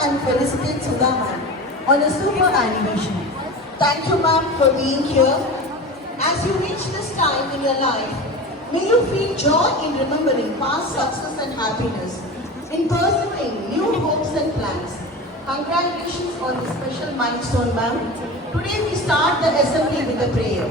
and felicitate Sudha ma'am on a super animation. Thank you ma'am for being here. As you reach this time in your life, may you feel joy in remembering past success and happiness, in pursuing new hopes and plans. Congratulations on this special milestone ma'am. Today we start the assembly with a prayer.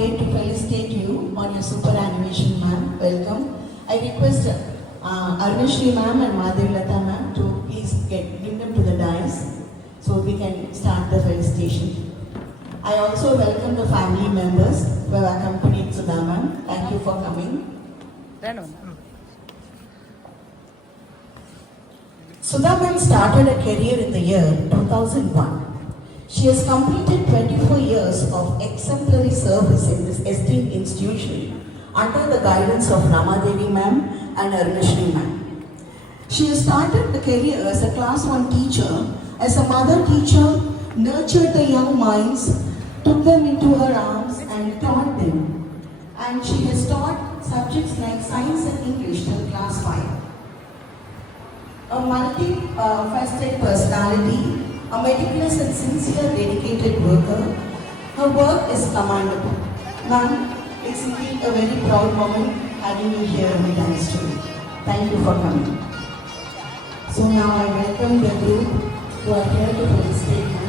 To felicitate you on your super animation, ma'am. Welcome. I request Arunashri ma'am and Madhavi Lata ma'am to please bring them to the dais so we can start the felicitation. I also welcome the family members who have accompanied Sudha ma'am. Thank you for coming. Sudha ma'am started a career in the year 2001. She has completed 24 years of exemplary service in this esteemed institution under the guidance of Ramadevi ma'am and Arunashri ma'am. She has started the career as a class 1 teacher, as a mother teacher, nurtured the young minds, took them into her arms and taught them. And she has taught subjects like science and English till class 5. A multi-faceted personality, a meticulous and sincere dedicated worker. Her work is commendable. Ma'am, it's indeed a very proud moment having you here in the dance today. Thank you for coming. So now I welcome the group who are here to felicitate ma'am.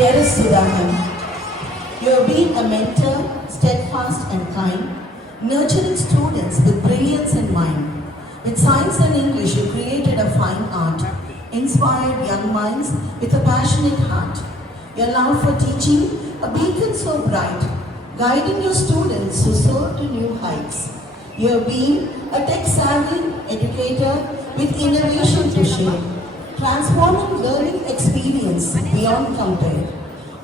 Dearest Sudha ma'am, you have been a mentor, steadfast and kind, nurturing students with brilliance in mind. With science and English, you created a fine art, inspired young minds with a passionate heart. Your love for teaching, a beacon so bright, guiding your students to soar to new heights. You have been a tech-savvy educator with innovation to share, transforming learning experience beyond compare.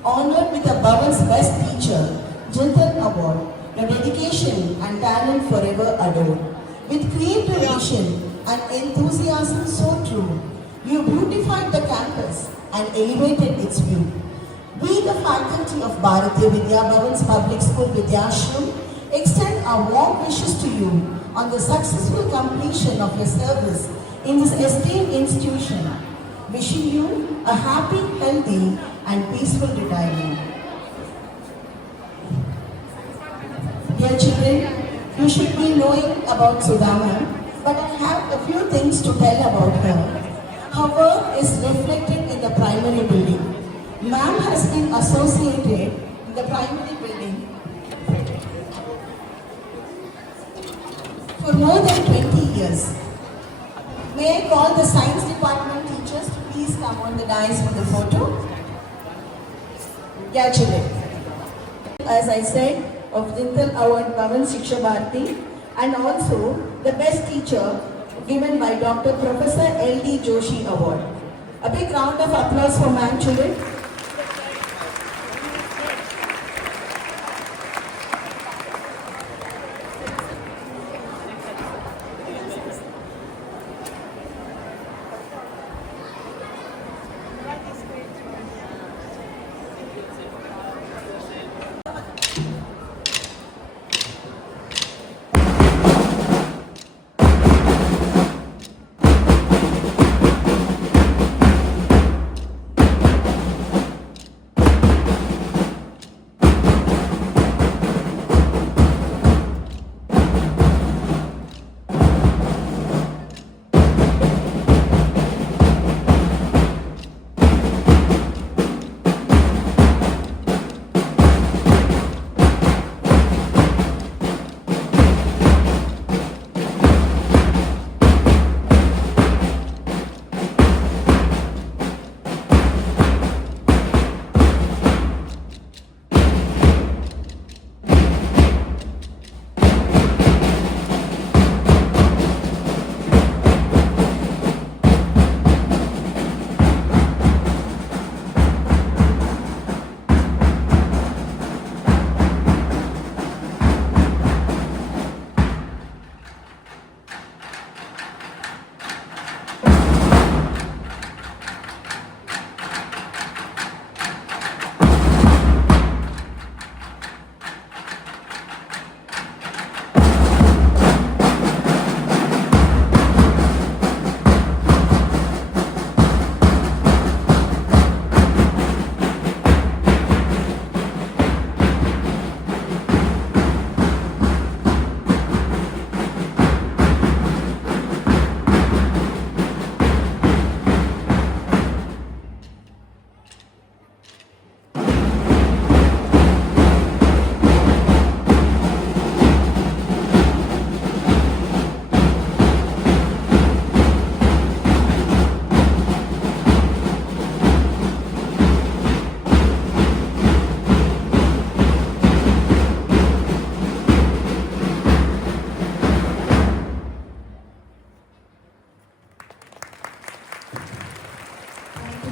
Honored with a Bhavan's Best Teacher, Jintal Award, your dedication and talent forever adored. With creative vision and enthusiasm so true, you beautified the campus and elevated its view. We, the faculty of Bharatiya Vidya Bhavan's Public School Vidyashram, extend our warm wishes to you on the successful completion of your service in this esteemed institution. Wishing you a happy, healthy and peaceful retirement. Dear children, you should be knowing about Sudha ma'am, but I have a few things to tell about her. Her work is reflected in the primary building. Ma'am has been associated in the primary building for more than 20 years. May I call the science department teachers to please come on the dais for the photo? Yeah, children. As I said, of Dintal Award Bhavan Shiksha Bharati, and also the best teacher given by Dr. Professor L.D. Joshi Award. A big round of applause for ma'am, children.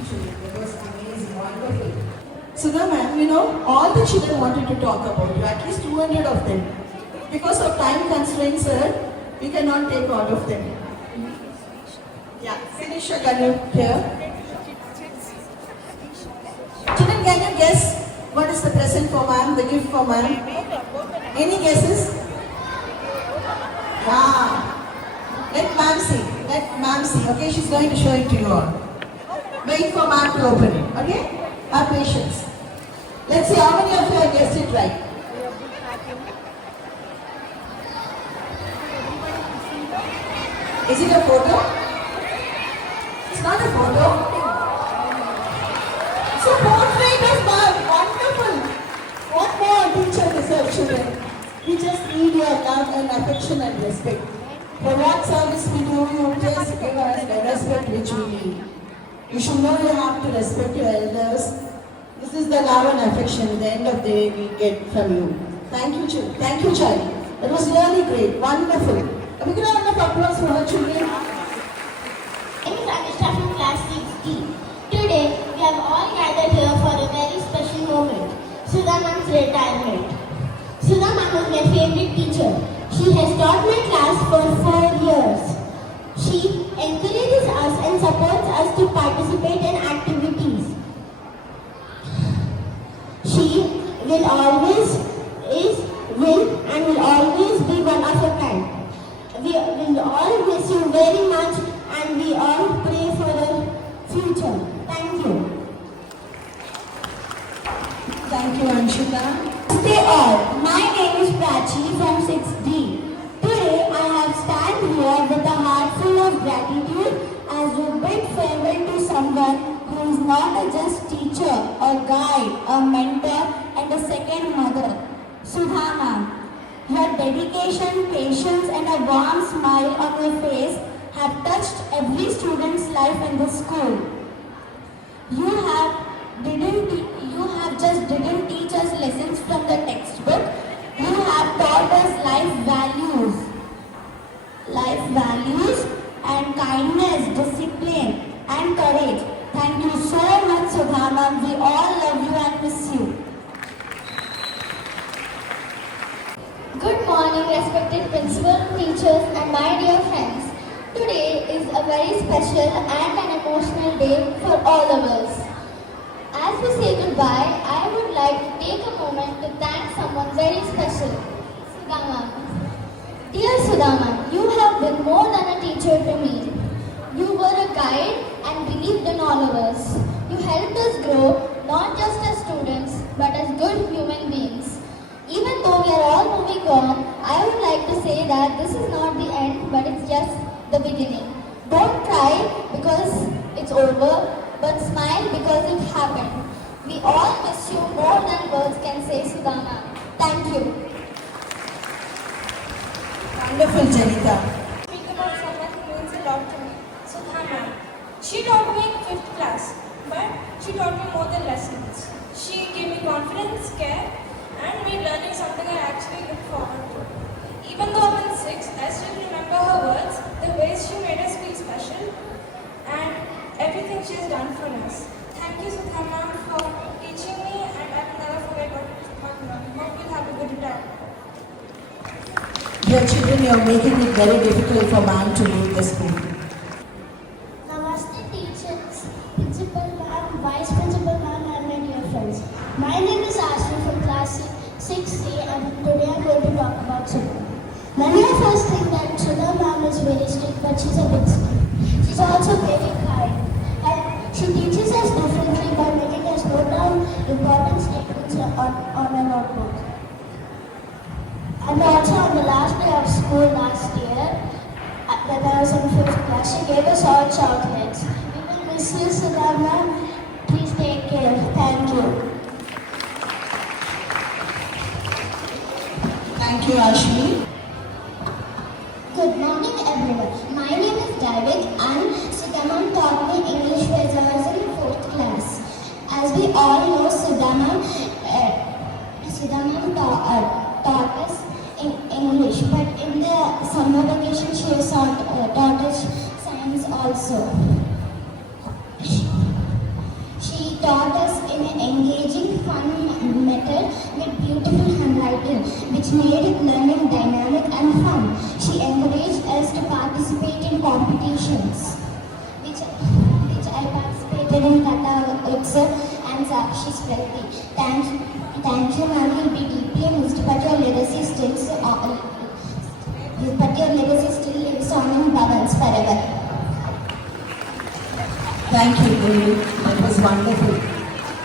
It was amazing, wonderful. Sudha ma'am, you know, all the children wanted to talk about you, at least 200 of them. Because of time constraints, sir, we cannot take all of them. Yeah, finish your gun here. Children, can you guess what is the present for ma'am, the gift for ma'am? Any guesses? Yeah. Let ma'am see. Let ma'am see. Okay, she's going to show it to you all. Wait for ma'am to open it. Okay? Have patience. Let's see how many of you have guessed it right. Is it a photo? It's not a photo. It's a portrait of ma'am. Wonderful. What more teacher deserves, children? We just need your love and affection and respect. For what service we do, you just give us the respect which we need. You should know you have to respect your elders. This is the love and affection at the end of the day we get from you. Thank you, children. Thank you, child. That was really great. Wonderful. A big round of applause for our children. I'm Pratishtha from class 6D. Today, we have all gathered here for a very special moment. Sudha ma'am's retirement. Sudha ma'am was my favorite teacher. She has taught my class for 4 years. She encourages us and supports us to participate in activities. She will always be one of a kind. We will all miss you very much and we all pray for the future. Thank you. gratitude as we bid farewell to someone who is not a just teacher, a guide, a mentor, and a second mother. Sudha ma'am, your dedication, patience, and a warm smile on your face have touched every student's life in the school. You have just didn't teach us lessons from the textbook. You have taught us life values and kindness, discipline and courage. Thank you so much, Sudha ma'am. We all love you and miss you. Good morning, respected principal, teachers, and my dear friends. Today is a very special and an emotional day for all of us. As we say goodbye, I would like to take a moment to thank someone very special, Sudha ma'am. Dear Sudha ma'am, you have been more than a teacher to me. You were a guide and believed in all of us. You helped us grow not just as students but as good human beings. Even though we are all moving on, I would like to say that this is not the end but it's just the beginning. Don't cry because it's over, but smile because it happened. We all miss you more than words can say, Sudha ma'am. Thank you. Wonderful, Janita. Speak about someone who means a lot to me. Sudha ma'am. She taught me in 5th class, but she taught me more than lessons. She gave me confidence, care, and made learning something I actually look forward to. Even though I'm in 6th, I still remember her words, the ways she made us feel special, and everything she has done for us. Thank you, Sudha ma'am, for teaching me, and I will never forget what hope you'll have a good time. Dear children, you are making it very difficult for man to leave the school. Namaste teachers, principal ma'am, vice principal ma'am, and my dear friends. My name is Ashley from class 6C, and today I'm going to talk about Sudha. Many of us think that Sudha ma'am is very strict, but she's a bit strict. She's also very kind, and she teaches us differently by making us note down important statements on a notebook. And also on the last day of school last year, when I was in 5th class, she gave us all chocolates. We will miss you, Sudha ma'am. Please take care. Thank you. Thank you, Ashmi. Good morning, everyone. My name is David, and Sudha ma'am taught me English when I was in 4th class. As we all know, Sudha ma'am taught us in English, but in the summer vacation she has taught us science also. She taught us in an engaging, fun method with beautiful handwriting, which made learning dynamic and fun. She encouraged us to participate in competitions, which I participated in Kata Utsav and Sakshi Sprati. Thank you, ma'am. Will be deeply missed, but your legacy still lives on in Bhavans forever. Thank you, Guru. That was wonderful.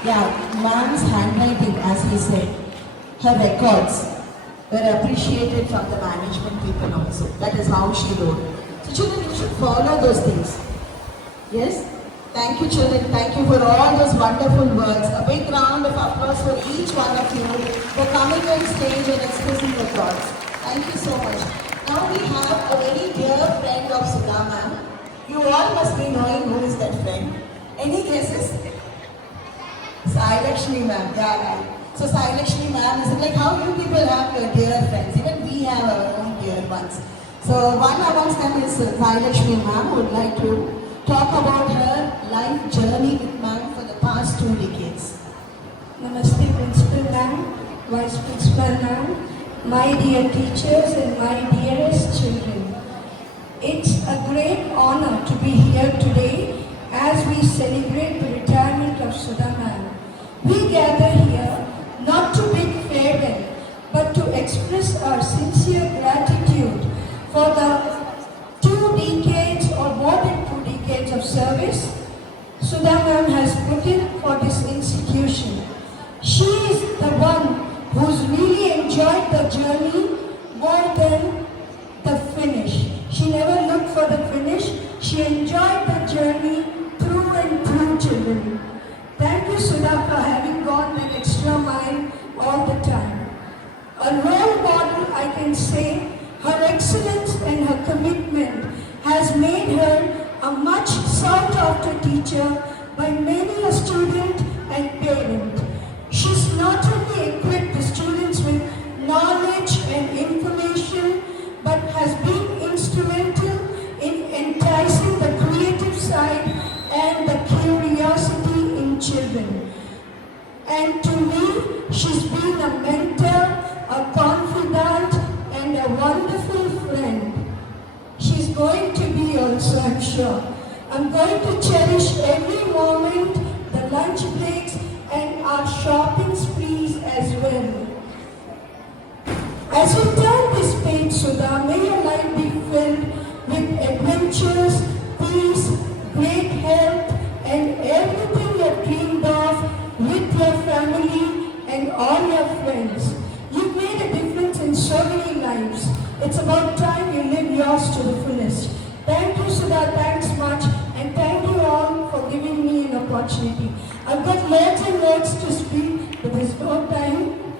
Yeah, ma'am's handwriting, as he said, her records were appreciated from the management people also. That is how she wrote. So children, you should follow those things. Yes? Thank you, children. Thank you for all those wonderful words. A big round of applause for each one of you for coming on stage and expressing your thoughts. Thank you so much. Now we have a very dear friend of Sudha ma'am. You all must be knowing who is that friend. Any guesses? Sai Lakshmi ma'am. Yeah, right. So Sai Lakshmi ma'am is like how you people have your dear friends. Even we have our own dear ones. So one amongst them is Sai Lakshmi ma'am who would like to talk about her life journey with ma'am for the past 2 decades. Namaste Principal Ma'am, Vice Principal Ma'am, my dear teachers and my dearest children. It's a great honor to be here today as we celebrate the retirement of Sudha Ma'am. We gather here not to bid farewell, but to express our sincere gratitude for the 2 decades or more than 2 decades of service Sudha Ma'am has put in for this institution. She is the one who's really enjoyed the journey more than the finish. She never looked for the finish. role model, I can say. Her excellence and her commitment has made her a much sought after teacher by many a student and parent. She's not only equipped the students with knowledge and information, but has been instrumental in enticing the creative side and the curiosity in children. And to me, she's been a mentor, a confidant, and a wonderful friend. She's going to be also, I'm sure. I'm going to cherish every moment, the lunch breaks, and our shopping sprees as well. As you turn this page, Sudha, may your life be filled with adventures, peace, great health, and everything you've dreamed of with your family and all your friends. You've made a difference in so many lives. It's about time you live yours to the fullest. Thank you, Sudha. Thanks much. And thank you all for giving me an opportunity. I've got loads and loads to speak, but there's no time.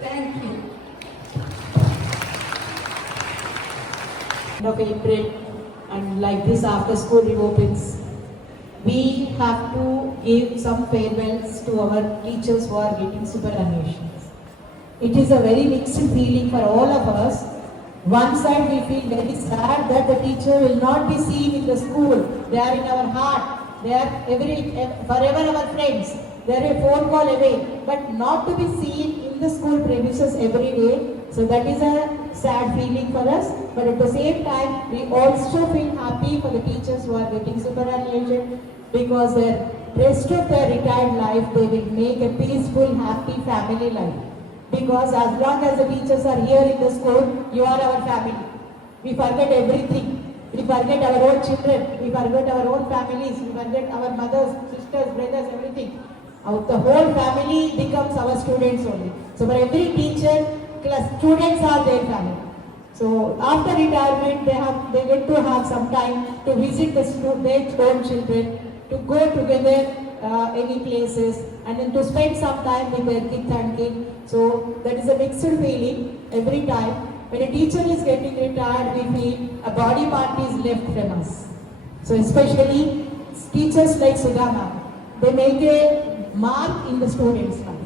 Thank you. Of April, and like this after school reopens, we have to give some farewells to our teachers who are getting superannuations. It is a very mixed feeling for all of us. One side we feel very sad that the teacher will not be seen in the school. They are in our heart. They are forever our friends. They are a phone call away, but not to be seen in the school premises every day. So that is a sad feeling for us. But at the same time, we also feel happy for the teachers who are getting superannuation, because the rest of their retired life they will make a peaceful, happy family life. Because as long as the teachers are here in the school, you are our family. We forget everything. We forget our own children. We forget our own families. We forget our mothers, sisters, brothers, everything. The whole family becomes our students only. So for every teacher, students are their family. So after retirement, they get to have some time to visit their own children, to go together any places, and then to spend some time with their kith and kin. So that is a mixed feeling every time. When a teacher is getting retired, we feel a body part is left from us. So especially teachers like Sudha ma'am, they make a mark in the students' life.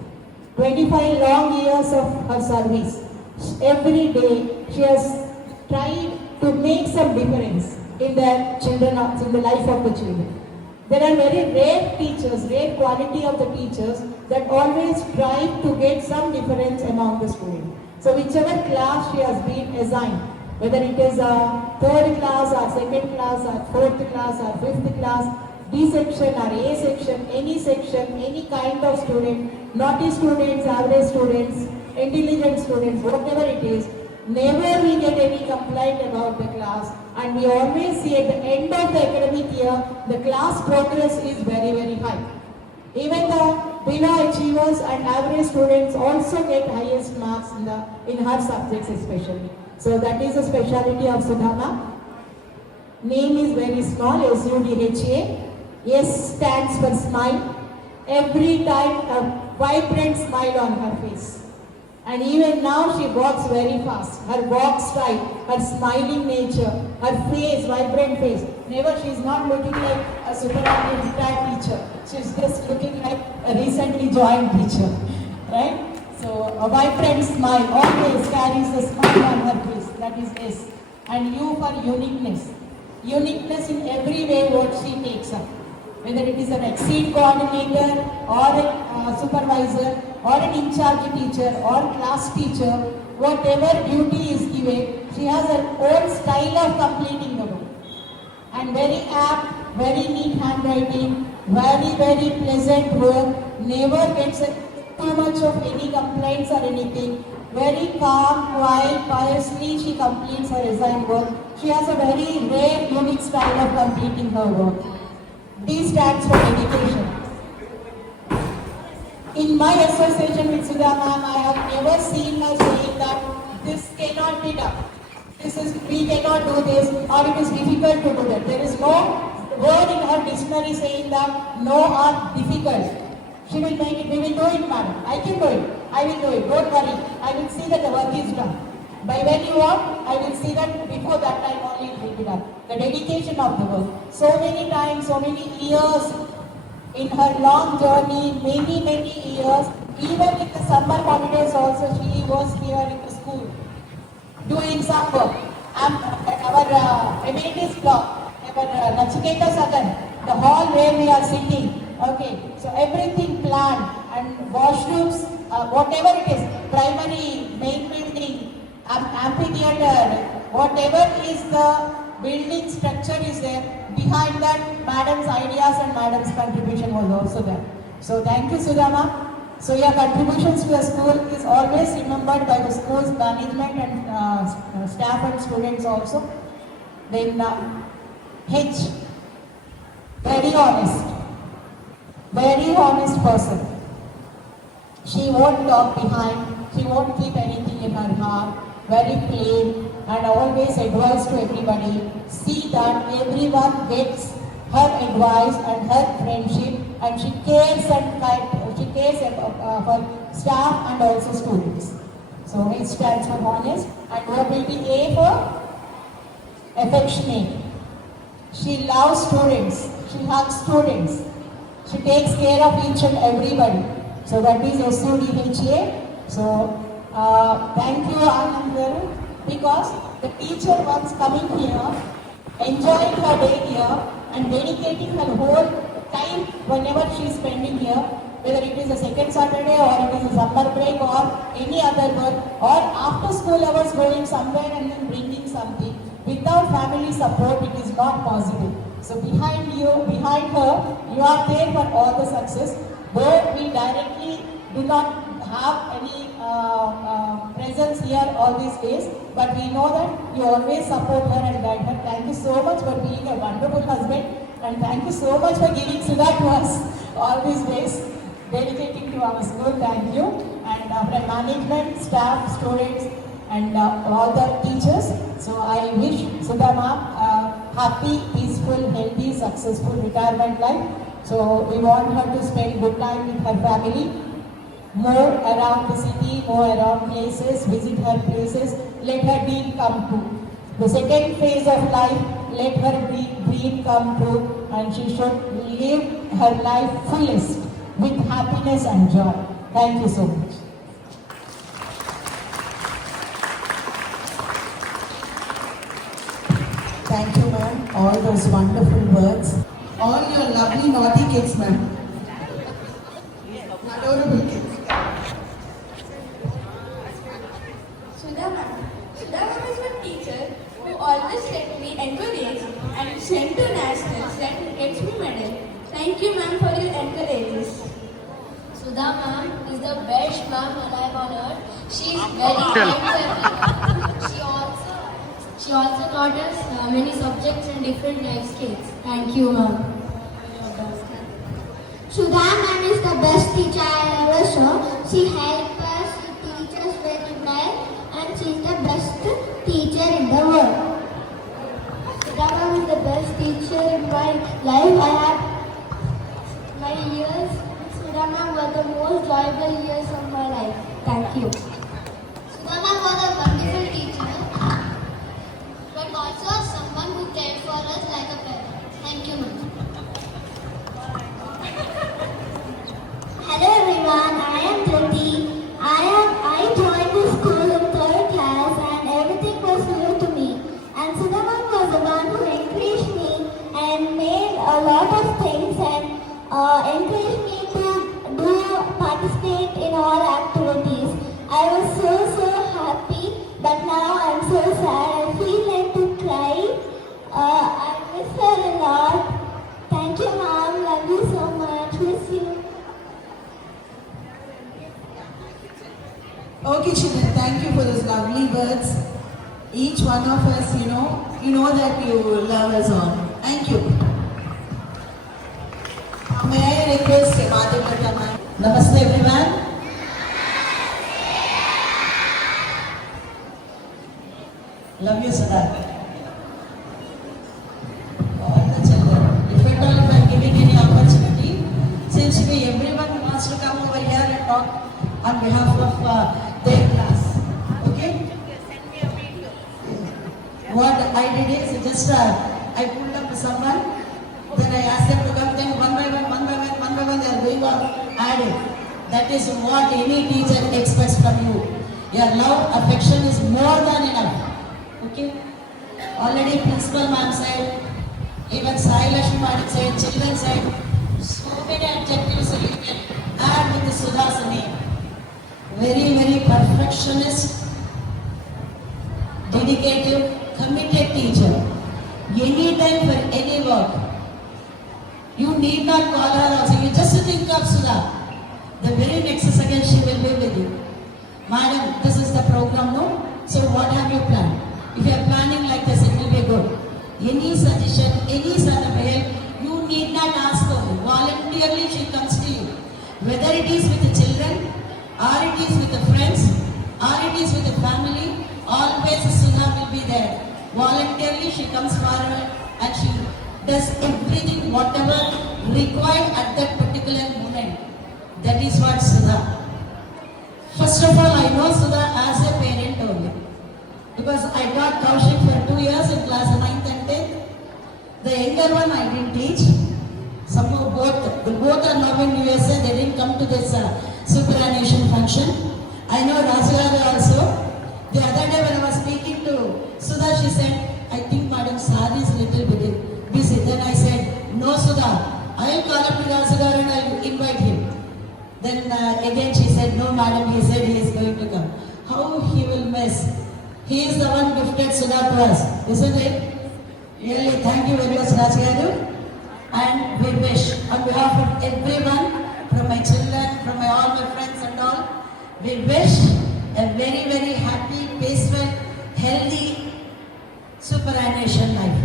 25 long years of her service. Every day she has tried to make some difference in their children, in the life of the children. There are very rare teachers, rare quality of the teachers that always try to get some difference among the students. So whichever class she has been assigned, whether it is a third class or second class or fourth class or fifth class, D section or A section, any kind of student, naughty students, average students, intelligent students, whatever it is, never we get any complaint about the class, and we always see at the end of the academic year, the class progress is very, very high. Even the below achievers and average students also get highest marks in her subjects especially. So that is a speciality of Sudha. Name is very small, S-U-D-H-A. S stands for smile. Every time a vibrant smile on her face. And even now she walks very fast. Her walk stride, her smiling nature, her face, vibrant face. Never, she is not looking like a superannuated retired teacher. She is just looking like a recently joined teacher. Right? So a vibrant smile always carries a smile on her face. That is S. And U for uniqueness. Uniqueness in every way what she takes up. Whether it is an exceed coordinator or a supervisor or an in-charge teacher or class teacher, whatever duty is given, she has her own style of completing the work. And very apt, very neat handwriting, very, very pleasant work, never gets too much of any complaints or anything. Very calm, quiet, piously she completes her assigned work. She has a very rare, unique style of completing her work. D stands for dedication. In my association with Sudha ma'am, I have never seen her saying that this cannot be done. We cannot do this, or it is difficult to do that. There is no word in her dictionary saying that no or difficult. She will make it, we will do it, madam. I can do it. I will do it. Don't worry. I will see that the work is done. By when you want, I will see that before that time only it will be done. The dedication of the work. So many times, so many years in her long journey, many years. Even in the summer holidays also, she was here in the school doing some work. Our emeritus block, our Nachiketa Sadan, the hall where we are sitting. Okay, so everything planned and washrooms, whatever it is, primary, main building, amphitheater, whatever is the building structure is there, behind that madam's ideas and madam's contribution was also there. So thank you, Sudha. So your contributions to the school is always remembered by the school's management and staff and students also. Then H, very honest person. She won't talk behind, she won't keep anything in her heart, very plain and always advice to everybody. See that everyone gets her advice and her friendship, and she cares about her staff and also students. So it stands for honest, and what will be A for? Affectionate. She loves students, she hugs students, she takes care of each and everybody. So that is SUDHA. So thank you, Anand, because the teacher once coming here, enjoying her day here and dedicating her whole time whenever she is spending here, whether it is a second Saturday or it is a summer break or any other work, or after school hours going somewhere and then bringing something. Without family support, it is not possible. So behind her, you are there for all the success. Though we directly do not have any presence here all these days, but we know that you always support her and guide her. Thank you so much for being a wonderful husband, and thank you so much for giving Sudha to us all these days, dedicating to our school. Thank you. And from management, staff, students, and all the teachers. So I wish Sudha ma'am a happy, peaceful, healthy, successful retirement life. So we want her to spend good time with her family, more around the city, more around places, visit her places, let her dream come true. The second phase of life, let her dream come true, and she should live her life fullest with happiness and joy. Thank you so much. Thank you, ma'am. All those wonderful words. All your lovely naughty kids, ma'am. Adorable kids. Sudha ma'am is my teacher who always let me encourage and sent to nationals that gets me medal. Thank you ma'am for your encouragement. Sudha ma'am is the best ma'am alive on earth. She is very kind to everyone. She also taught us many subjects and different life skills. Thank you ma'am. Sudha ma'am is the best teacher I ever saw. She helped us, she teaches us very well, and she is the best teacher in the world. Sudha ma'am is the best teacher in my life. My years with Sudha ma'am were the most joyful years of my life. Thank you. Sudha ma'am was a wonderful teacher, but also someone who cared for us like a parent. Thank you ma'am. Hello everyone, I am Triti. I joined the school in 3rd class and everything was new to me. And Sudha ma'am was the one who encouraged me and made a lot of things and encouraged me to participate in all activities. I was so happy, but now I'm so sad. I feel like to cry. I miss her a lot. Thank you ma'am, love you so much. Miss you. Okay, children, thank you for those lovely words. Each one of us, you know that you love us all. Thank you. May I request Madhumata ma'am? Namaste everyone. Love you, Sudha. All the children. If at all I am giving any opportunity, since everyone wants to come over here and talk on behalf of What I did is just I pulled up someone, then I asked them to come, then one by one they are going on adding. That is what any teacher expects from you. Your love, affection is more than enough. Okay? Already principal ma'am said, even Sai Lakshmi madam said, children said, so many adjectives you can add with the Sudha's name. Very perfectionist, dedicated, committed teacher. Anytime for any work. You need not call her also. You just think of Sudha. The very next second she will be with you. Madam, this is the program, no? So what have you planned? If you are planning like this, it will be good. Any suggestion, any sort of help, you need not ask her. Voluntarily she comes to you. Whether it is with the children, or it is with the friends, or it is with the family, always Sudha will be there. Voluntarily she comes forward and she does everything whatever required at that particular moment. That is what Sudha. First of all, I know Sudha as a parent only. Because I taught Kaushik for 2 years in class 9th and 10th. The younger one I didn't teach. Somehow both are now in USA. They didn't come to this superannuation function. I know Rajagara also. The other day when I was speaking to Sudha, she said, I think Madam Sari is a little bit busy. Then I said, no Sudha, I will call up to Rajagara and I will invite him. Then again she said, no madam, he said he is going to come. How he will miss? He is the one gifted Sudha to us, isn't it? Really, thank you very much Rajagara. And we wish on behalf of everyone, from my children, from all my friends and all, we wish a very happy, peaceful, healthy superannuation life.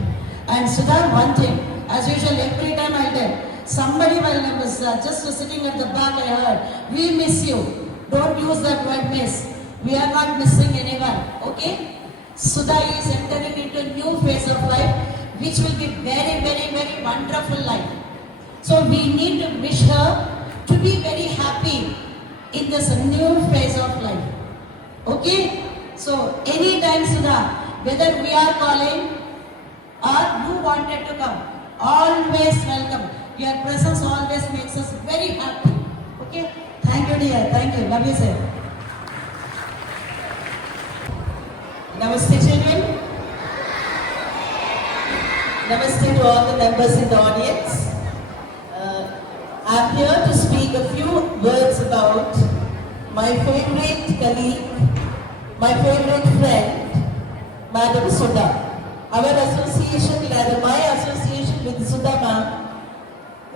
And Sudha, one thing, as usual, every time I tell, somebody while I was just sitting at the back, I heard, we miss you. Don't use that word miss. We are not missing anyone, okay? Sudha is entering into a new phase of life, which will be very wonderful life. So we need to wish her to be very happy in this new phase of life. Okay? So anytime Sudha, whether we are calling or you wanted to come, always welcome. Your presence always makes us very happy. Okay? Thank you dear. Thank you. Love you sir. Namaste children. Namaste to all the members in the audience. I'm here to speak a few words about my favorite colleague, my favorite friend, Madam Sudha. Our association, rather my association with Sudha ma'am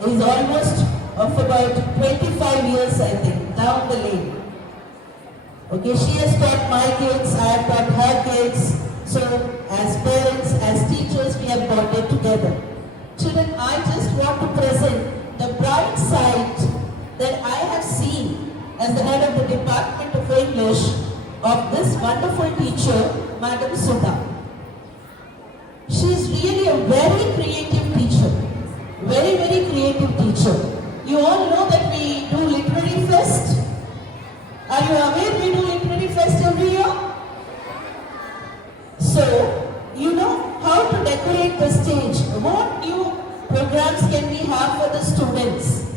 is almost of about 25 years, I think, down the lane. Okay, she has taught my kids, I have taught her kids. So, as parents, as teachers, we have bonded together. Children, I just want to present the bright side that I have seen as the head of the Department of English of this wonderful teacher, Madam Sudha. She is really a very creative teacher. Very creative teacher. You all know that we do Literary Fest. Are you aware we do Literary Fest every year? So, you know how to decorate the stage. What new programs can we have for the students?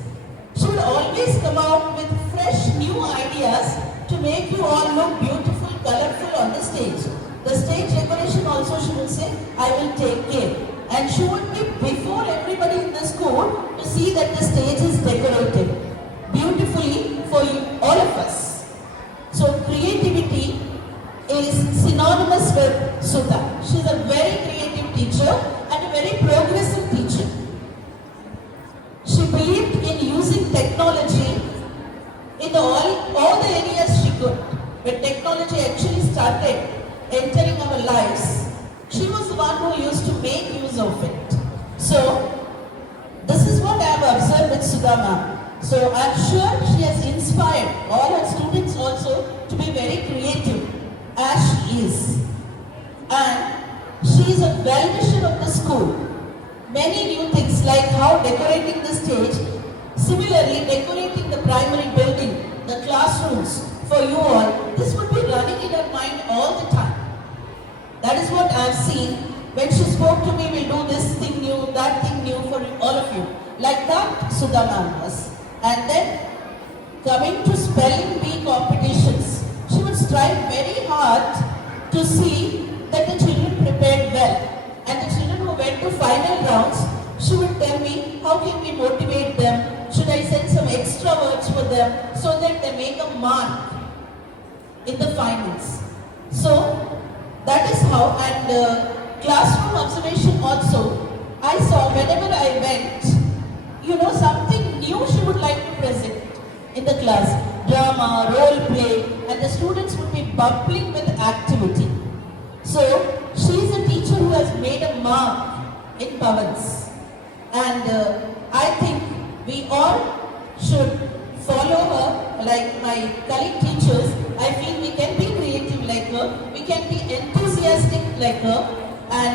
Should always come out with fresh new ideas to make you all look beautiful, colorful on the stage. The stage decoration also she will say, I will take care. And she would be before everybody in the school to see that the stage is decorated beautifully for you, all of us. So creativity is synonymous with Sudha. She is a very creative teacher and a very progressive teacher. She believed in using technology in all the areas she could. When technology actually started entering our lives, she was the one who used to make use of it. So, this is what I have observed with Sudha ma'am. So, I am sure she has inspired all her students also to be very creative as she is. And she is a well-wisher of the school. Many new things like how decorating the stage, similarly decorating the primary building, the classrooms for you all, this would be running in her mind all the time. That is what I have seen. When she spoke to me, we'll do this thing new, that thing new for all of you. Like that, Sudha ma'am was. And then coming to spelling bee competitions, she would strive very hard to see that the children prepared well. And the children who went to final rounds, she would tell me, how can we motivate them? Should I send some extra words for them so that they make a mark in the finals? So that is how, and classroom observation also, I saw whenever I went, something new she would like to present in the class. Drama, role play, and the students would be bubbling with activity. So she is a teacher who has made a mark in Bhavans. And I think we all should follow her like my colleague teachers. I feel we can be creative like her, we can be enthusiastic like her, and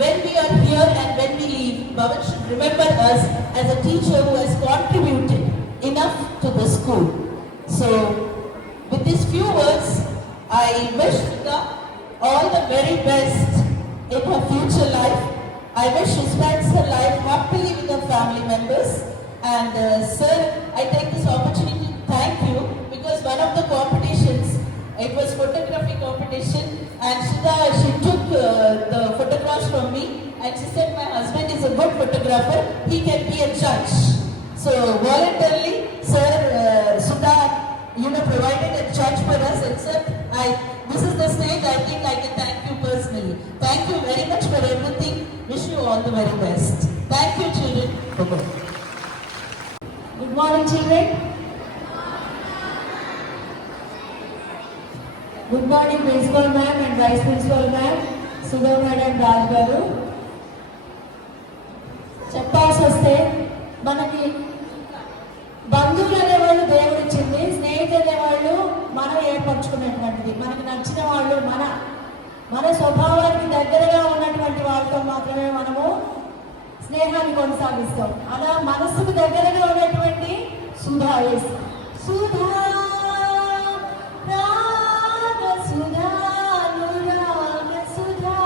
when we are here and when we leave, Bhavan should remember us as a teacher who has contributed enough to the school. So, with these few words, I wish Sudha all the very best in her future life. I wish she spends her life happily with her family members. And sir, I take this opportunity to thank you, because one of the competitions, it was photography competition, and she took the photographs from me, and she said my husband is a good photographer, he can be a judge. So voluntarily, sir, Sudha, provided a judge for us, and sir, this is the stage I think I can thank you personally. Thank you very much for everything. Wish you all the very best. Thank you, children. Bye-bye. Good morning, children. Good morning, Principal Ma'am and Vice Principal Ma'am, Sudha Madam, Raj Garu. చెప్పాల్సి వస్తే మనకి బంధువులు అనేవాళ్ళు దేవుడు ఇచ్చింది, స్నేహితులు అనేవాళ్ళు మనం ఏర్పరచుకున్నటువంటిది. మనకి నచ్చిన వాళ్ళు, మన స్వభావానికి దగ్గరగా ఉన్నటువంటి వాళ్ళతో మాత్రమే మనము స్నేహాన్ని కొనసాగిస్తాం. అలా మనసుకు దగ్గరగా ఉన్నటువంటి సుధా సుధా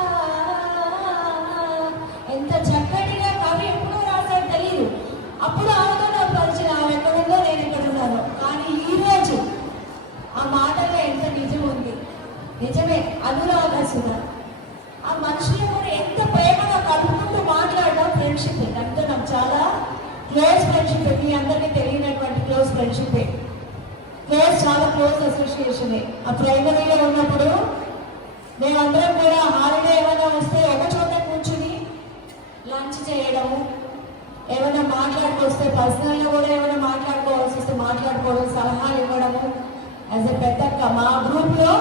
ఎంత చక్కటిగా కవి ఎప్పుడూ రాశాడు తెలియదు. అప్పుడు ఆమెతో నాకు పరిచయం, ఆమె ఎక్కడుందో నేను ఇక్కడ ఉన్నాను. కానీ ఈరోజు ఆ మాటల్లో ఎంత నిజం ఉంది. నిజమే, అనురాగ సుధా. ఆ మనుషులు కూడా ఎంత ప్రేమగా కలుపుకుంటూ మాట్లాడడం ఫ్రెండ్షిప్. దాంతో నాకు చాలా క్లోజ్ ఫ్రెండ్షిప్. మీ అందరికీ తెలియనటువంటి క్లోజ్ ఫ్రెండ్షిప్, చాలా క్లోజ్ అసోసియేషన్. ఆ ప్రైమరీలో ఉన్నప్పుడు మేమందరం కూడా హాలిడే ఏమైనా వస్తే ఒక చోట కూర్చుని లంచ్ చేయడము, ఏమైనా మాట్లాడుకొస్తే పర్సనల్గా కూడా ఏమైనా మాట్లాడుకోవాల్సి వస్తే మాట్లాడుకోవడం, సలహాలు ఇవ్వడము. యాజ్ ఎ పెద్దక్క మా గ్రూప్లో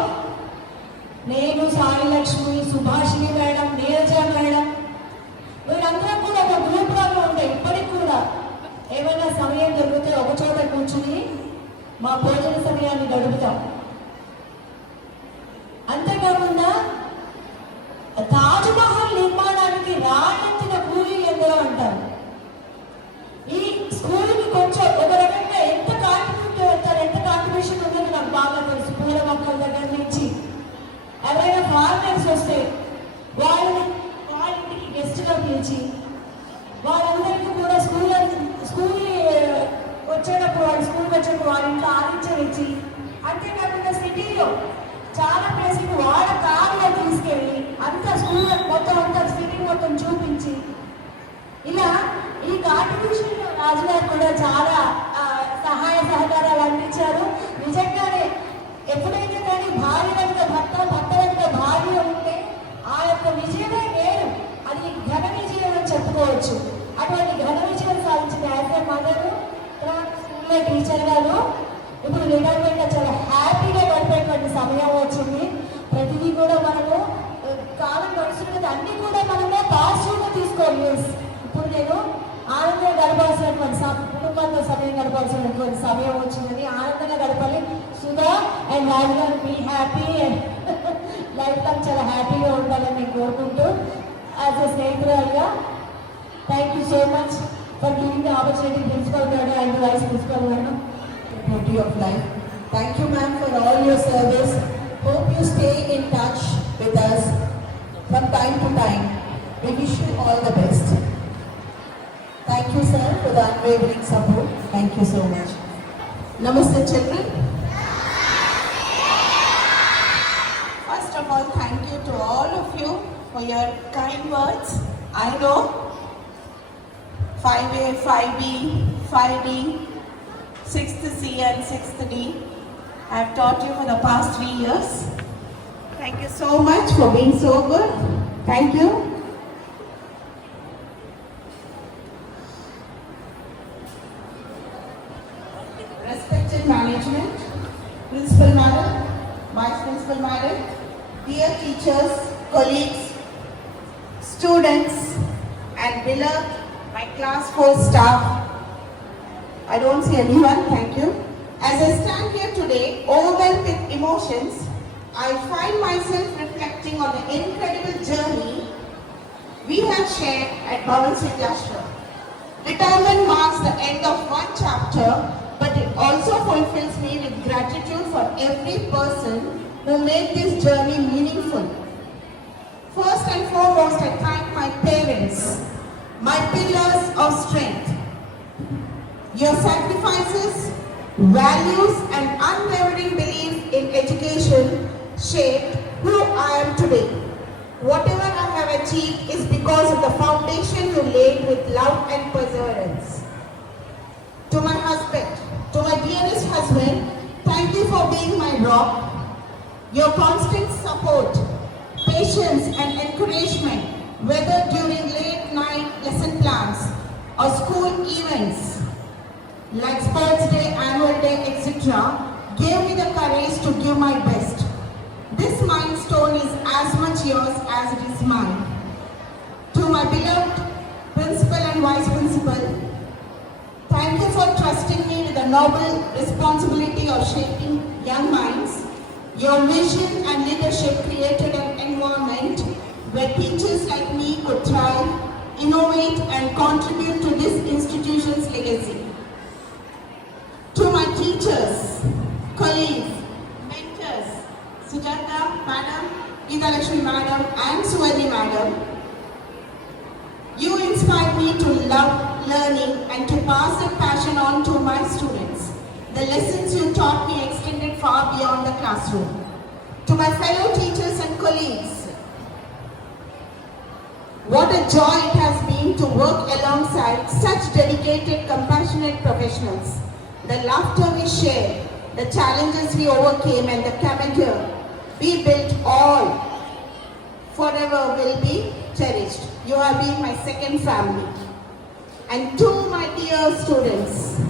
నేను, సాయి లక్ష్మి, సుభాషిణి మేడం, నీరజ మేడం, వీళ్ళందరం కూడా ఒక గ్రూప్ లాగా ఉంటాయి. ఇప్పటికి కూడా ఏమైనా సమయం దొరికితే ఒక చోట కూర్చుని మా భోజన సమయాన్ని గడుపుతాం. అంతేకాకుండా తాజ్మహల్ నిర్మాణానికి రాళ్ళెత్తిన కూలీలు ఎందరో అంటారు. ఈ స్కూల్కి కొంచెం ఒక రకంగా ఎంత కాంట్రిబ్యూషన్ ఉందని నాకు బాగా తెలుసు. పూల మొక్కల దగ్గర నుంచి ఎవరైనా ఫారినర్స్ వస్తే వాళ్ళకి గెస్ట్గా పిలిచి వాళ్ళందరికీ కూడా స్కూల్ వచ్చేటప్పుడు వాళ్ళ ఇంట్లో ఆతిథ్యం ఇచ్చి, అంతేకాకుండా సిటీలో చాలా ప్లేస్కి వాళ్ళ కార్లో తీసుకెళ్ళి అంతా స్కూల్ మొత్తం అంతా సిటీ మొత్తం చూపించి, ఇలా ఈ కాంట్రిబ్యూషన్ రాజుగారు కూడా చాలా సహాయ సహకారాలు అందించారు. నిజంగానే ఎప్పుడైతే కానీ భార్య వెనుక భర్త, భర్త వెనుక భార్య ఉంటే ఆ యొక్క విజయమే వేరు. అది ఘన విజయం అని చెప్పుకోవచ్చు. అటువంటి ఘన విజయం సాధించిన యాజ్ ఏ మదర్, స్కూల్లో టీచర్ గాను ఇప్పుడు రిటైర్మెంట్ చాలా హ్యాపీగా గడిపేటువంటి సమయం వచ్చింది. ప్రతిదీ కూడా మనము కాలం గడుస్తున్నది, అన్ని కూడా మనము పాజిటివ్గా తీసుకోవాలి. ఇప్పుడు నేను ఆనందంగా గడపాల్సినటువంటి కుటుంబంతో సమయం గడపాల్సినటువంటి సమయం వచ్చిందని ఆనందంగా గడపాలి. Sudha and Raju garu be happy and life long చాలా హ్యాపీగా ఉండాలని నేను కోరుకుంటూ, యాజ్ ఎ స్నేహితురాలుగా thank you so much for giving the opportunity, principal madam and vice principal madam. Beauty of life. Thank you, ma'am, for all your service. Hope you stay in touch with us from time to time. We wish you all the best. Thank you, sir, for the unwavering support. Thank you so much. Namaste, children. First of all, thank you to all of you for your kind words. I know 5A, 5B, 5D, 6th C and 6th D. I have taught you for the past 3 years. Thank you so much for being so good. Thank you. Respected management, Principal Madam, Vice Principal Madam, dear teachers, colleagues, students, and beloved my class 4 staff. I don't see anyone, thank you. As I stand here today, overwhelmed with emotions, I find myself reflecting on the incredible journey we have shared at Bhavans Vidyashram. Retirement marks the end of one chapter, but it also fulfills me with gratitude for every person who made this journey meaningful. First and foremost, I thank my parents, my pillars of strength. Your sacrifices, values, and unwavering belief in education shaped who I am today. Whatever I have achieved is because of the foundation you laid with love and perseverance. To my husband, to my dearest husband, thank you for being my rock. Your constant support, patience, and encouragement, whether during late night lesson plans or school events like sports day, annual day, etc., gave me the courage to give my best. This milestone is as much yours as it is mine. To my beloved principal and vice principal, thank you for trusting me with the noble responsibility of shaping young minds. Your vision and leadership created an environment where teachers like me could thrive, innovate, and contribute to this institution's legacy. To my teachers, colleagues, mentors, Sujata Madam, Geeta Lakshmi Madam, and Suvarni Madam, you inspired me to love learning and to pass that passion on to my students. The lessons you taught me extended far beyond the classroom. To my fellow teachers and colleagues, what a joy it has been to work alongside such dedicated, compassionate professionals. The laughter we shared, the challenges we overcame, and the camaraderie we built all forever will be cherished. You have been my second family. And to my dear students,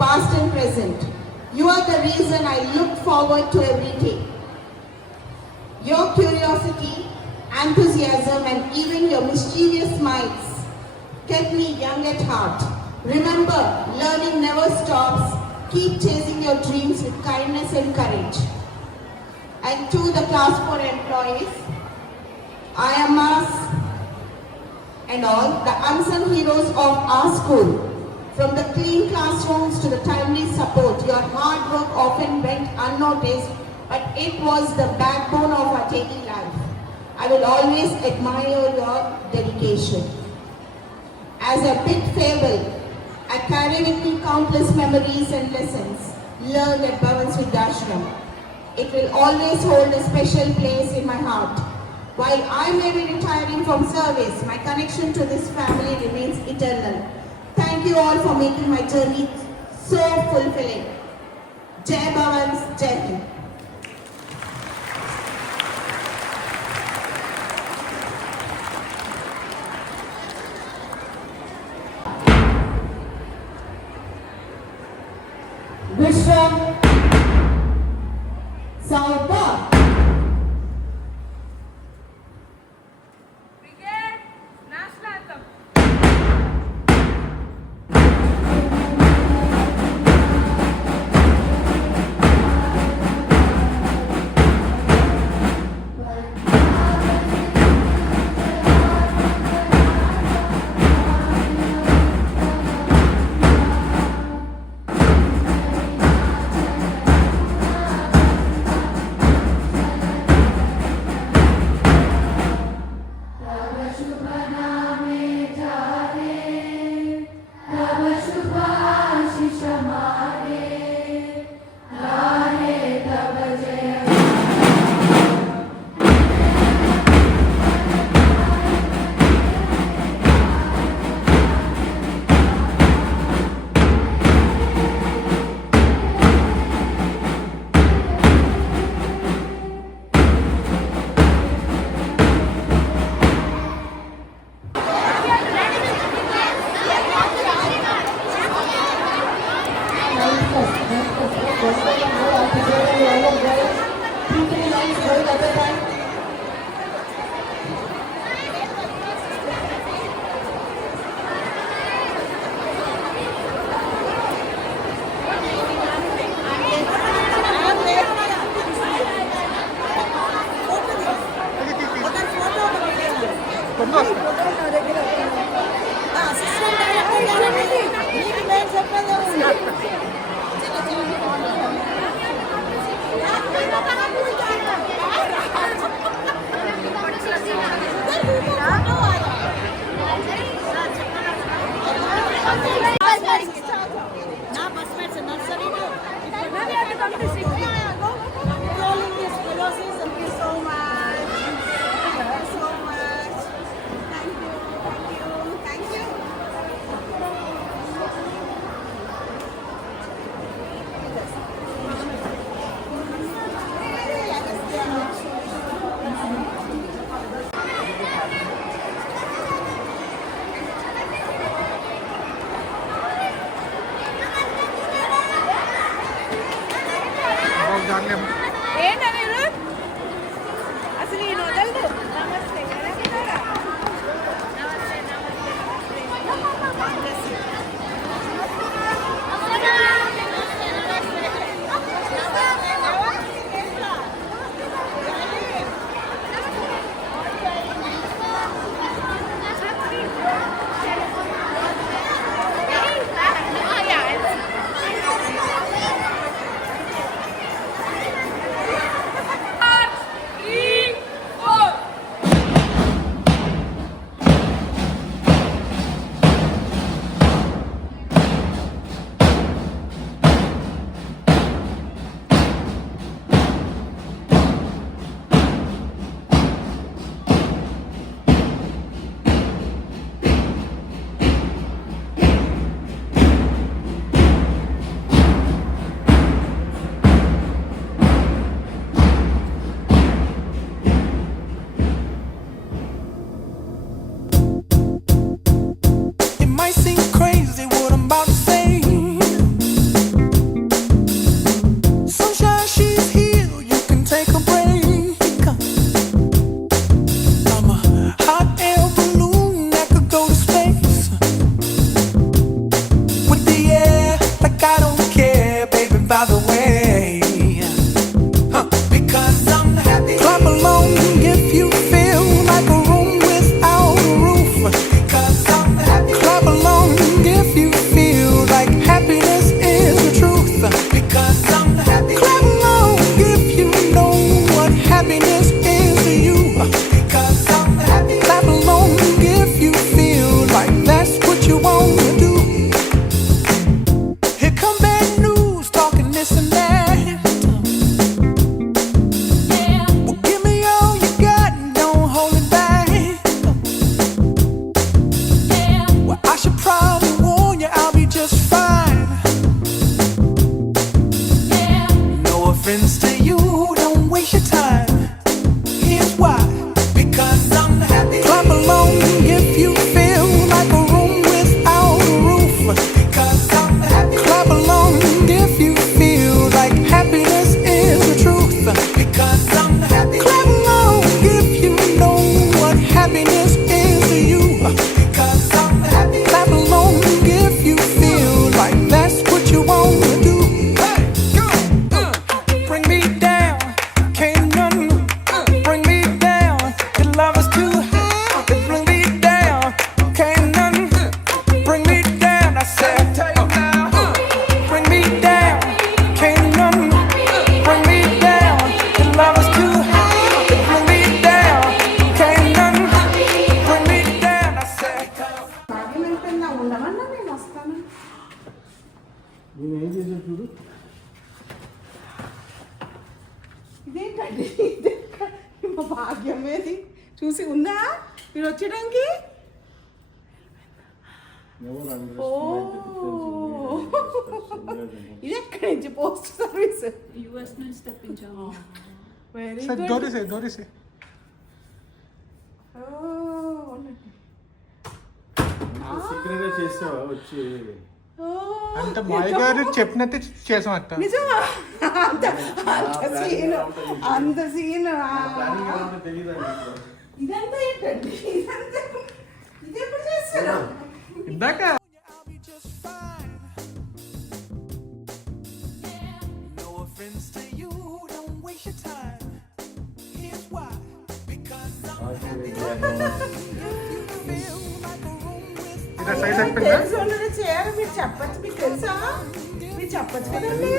past and present, you are the reason I look forward to every day. Your curiosity, enthusiasm, and even your mischievous smiles kept me young at heart. Remember, learning never stops. Keep chasing your dreams with kindness and courage. And to the class 4 employees, IMRs and all, the unsung heroes of our school. From the clean classrooms to the timely support, your hard work often went unnoticed, but it was the backbone of our daily life. I will always admire your dedication. As a big farewell, I carry with me countless memories and lessons learned at Bhavans Vidyashram. It will always hold a special place in my heart. While I may be retiring from service, my connection to this family remains eternal. Thank you all for making my journey so fulfilling. Jai Bhavans, Jai Hind. Vishram Sauta. Brigade, National Anthem. ఇదేంటండి మా భాగ్యం ఏది చూసి ఉందా మీరు వచ్చేయడానికి ఓ ఇది ఎక్కడి నుంచి పోస్ట్ సర్వీస్ యుఎస్ నుంచి తెప్పించాము వెరీ सर గుడ్ दोरी से సీక్రెట్ చేసావా వచ్చి అంటే మాయ గారు చెప్పినట్టే చేసాం అత్త నిజమా అంత సీన్ ఇదంతా ఏంటండి ఇది ఎప్పుడు చేస్తారా ఇందాక No offense to you, don't waste your time. Here's why. Because I'm happy. Size అయిపోయిందా? తెలుసు వాళ్ళని చేయాలి, మీరు చెప్పచ్చు, మీకు తెలుసా? మీరు చెప్పచ్చు కదండి.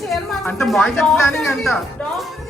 చీర మాత్రం అంటే మాయిశ్చర్ ప్లానింగ్ అంతా. డాక్టర్